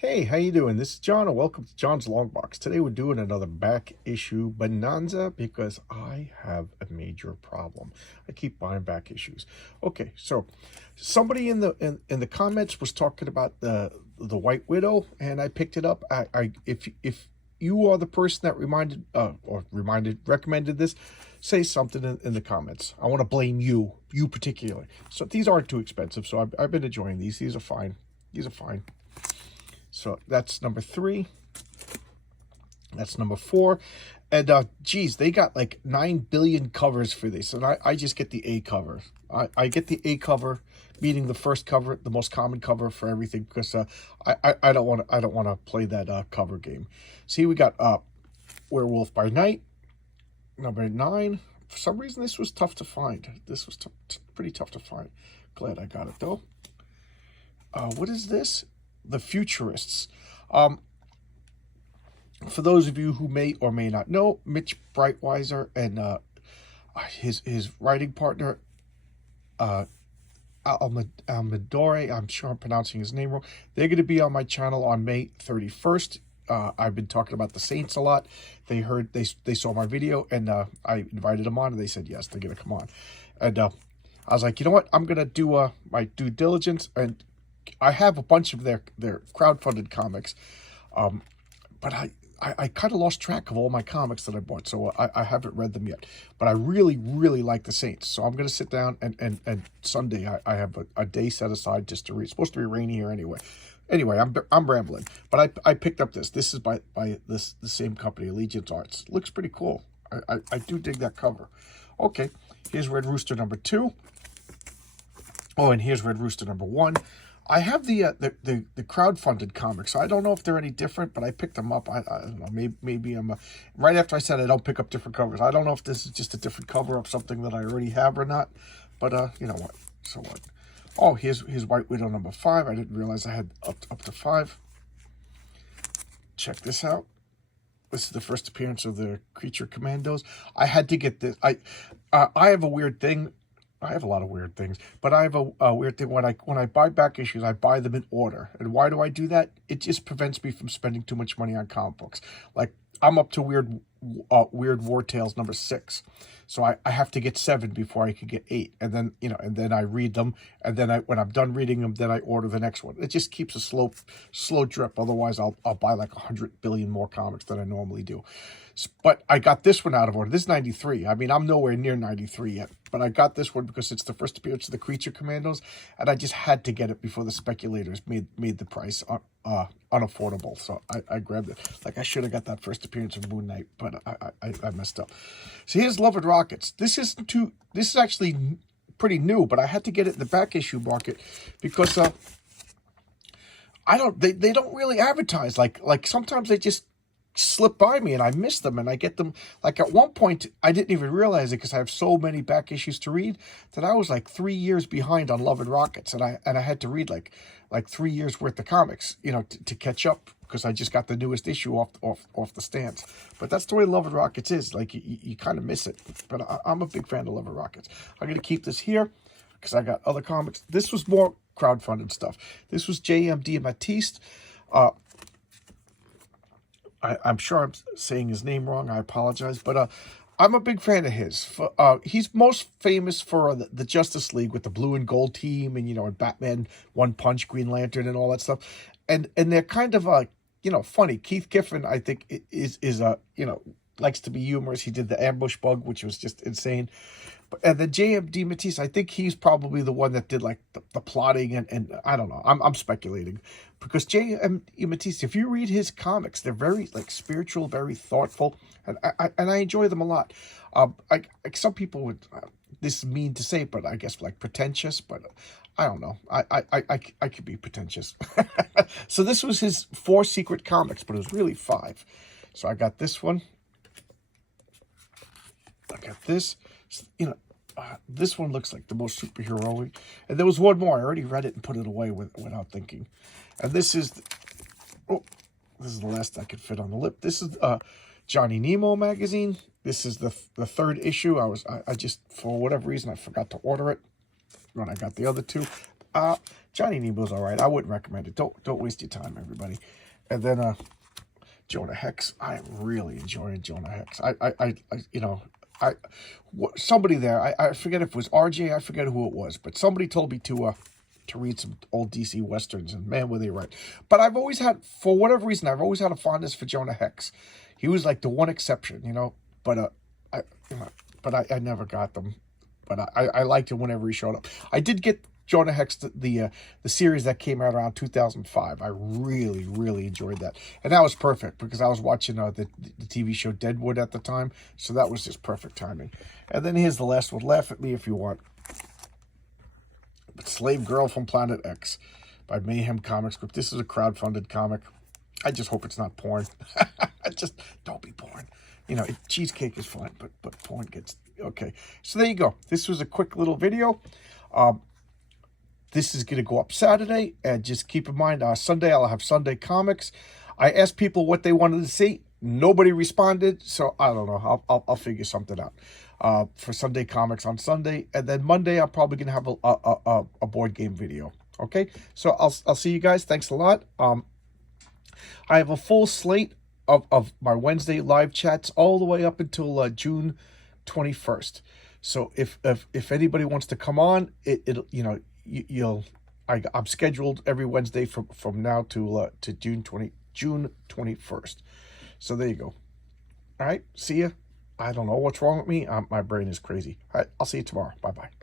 Hey, how you doing? This is John, and welcome to John's Long Box. Today we're doing another back issue bonanza because I have a major problem. I keep buying back issues. Okay, so somebody in the comments was talking about the White Widow, and I picked it up. If you are the person that recommended this, say something in the comments. I want to blame you particularly. So these aren't too expensive, so I've been enjoying these. These are fine. These are fine. So that's number 3. That's number 4. And geez, they got like 9 billion covers for this. And I just get the A cover. I get the A cover, meaning the first cover, the most common cover for everything, because I don't want to play that cover game. See, we got Werewolf by Night, number 9. For some reason, this was tough to find. This was pretty tough to find. Glad I got it though. What is this? The Futurists. For those of you who may or may not know, Mitch Breitweiser and his writing partner, Almadore, I'm sure I'm pronouncing his name wrong. They're going to be on my channel on May 31st. I've been talking about the Saints a lot. They saw my video, and I invited them on, and they said yes, they're going to come on. And I was like, you know what? I'm going to do my due diligence, and I have a bunch of their crowdfunded comics, but I kind of lost track of all my comics that I bought, so I haven't read them yet. But I really, really like the Saints, so I'm going to sit down and Sunday I have a day set aside just to read. It's supposed to be rainy here anyway. Anyway, I'm rambling, but I picked up this. This is by the same company, Allegiance Arts. Looks pretty cool. I do dig that cover. Okay, here's Red Rooster number 2. Oh, and here's Red Rooster number 1. I have the crowdfunded comics, so I don't know if they're any different, but I picked them up. I don't know, maybe I'm right after I said I don't pick up different covers. I don't know if this is just a different cover of something that I already have or not, but you know what? So what? Oh, here's White Widow number 5. I didn't realize I had up to 5. Check this out. This is the first appearance of the Creature Commandos. I had to get this. I have a weird thing. I have a lot of weird things, but I have a weird thing. When I buy back issues, I buy them in order. And why do I do that? It just prevents me from spending too much money on comic books. Like, I'm up to Weird War Tales number 6. So I have to get 7 before I could get 8. And then, and then I read them. And then when I'm done reading them, then I order the next one. It just keeps a slow drip. Otherwise, I'll buy like 100 billion more comics than I normally do. But I got this one out of order. This is 93. I mean, I'm nowhere near 93 yet. But I got this one because it's the first appearance of the Creature Commandos. And I just had to get it before the speculators made the price unaffordable. So I grabbed it. Like, I should have got that first appearance of Moon Knight, but I messed up. So here's Love and Rockets. This is actually pretty new, but I had to get it in the back issue market because they don't really advertise. Like sometimes they just slip by me and I miss them, and I get them. Like, at one point I didn't even realize it because I have so many back issues to read that I was like 3 years behind on Love and Rockets, and I had to read like 3 years worth of comics, to catch up, because I just got the newest issue off the stands. But that's the way Love and Rockets is. Like, you kind of miss it. But I'm a big fan of Love and Rockets. I'm gonna keep this here because I got other comics. This was more crowdfunded stuff. This was JMD Matisse. I'm sure I'm saying his name wrong. I apologize, but I'm a big fan of his. He's most famous for the Justice League with the blue and gold team, and Batman, One Punch, Green Lantern, and all that stuff. And they're kind of funny. Keith Giffen, I think, is likes to be humorous. He did the Ambush Bug, which was just insane. And then JMD Matisse, I think he's probably the one that did like the plotting, and I don't know. I'm speculating, because JMD Matisse, if you read his comics, they're very like spiritual, very thoughtful, and I enjoy them a lot. Some people would this is mean to say, but I guess like pretentious, but I don't know. I could be pretentious. So this was his 4 secret comics, but it was really 5. So I got this one. I got this. This one looks like the most superhero-y. And there was one more. I already read it and put it away without thinking. And this is the last I could fit on the lip. This is Johnny Nemo magazine. This is the 3rd issue. I just, for whatever reason, I forgot to order it when I got the other 2. Johnny Nemo's all right. I wouldn't recommend it. Don't waste your time, everybody. And then Jonah Hex. I'm really enjoying Jonah Hex. Somebody there. I forget if it was RJ. I forget who it was, but somebody told me to read some old DC westerns, and man, were they right. But I've always had, for whatever reason, I've always had a fondness for Jonah Hex. He was like the one exception, you know. But I never got them. But I liked him whenever he showed up. I did get Jonah Hex, the series that came out around 2005. I really, really enjoyed that. And that was perfect because I was watching the TV show Deadwood at the time. So that was just perfect timing. And then here's the last one. Laugh at me if you want. But Slave Girl from Planet X by Mayhem Comics Group. This is a crowdfunded comic. I just hope it's not porn. Just don't be porn. You know, cheesecake is fine, but porn gets... Okay, so there you go. This was a quick little video. This is going to go up Saturday, and just keep in mind, Sunday I'll have Sunday comics. I asked people what they wanted to see. Nobody responded, so I don't know. I'll figure something out for Sunday comics on Sunday, and then Monday I'm probably going to have a board game video. Okay, so I'll see you guys. Thanks a lot. I have a full slate of my Wednesday live chats all the way up until June 21st. So if anybody wants to come on, I'm scheduled every Wednesday from now to June 21st. So there you go. All right, see ya. I don't know what's wrong with me. My brain is crazy. All right, I'll see you tomorrow. Bye-bye.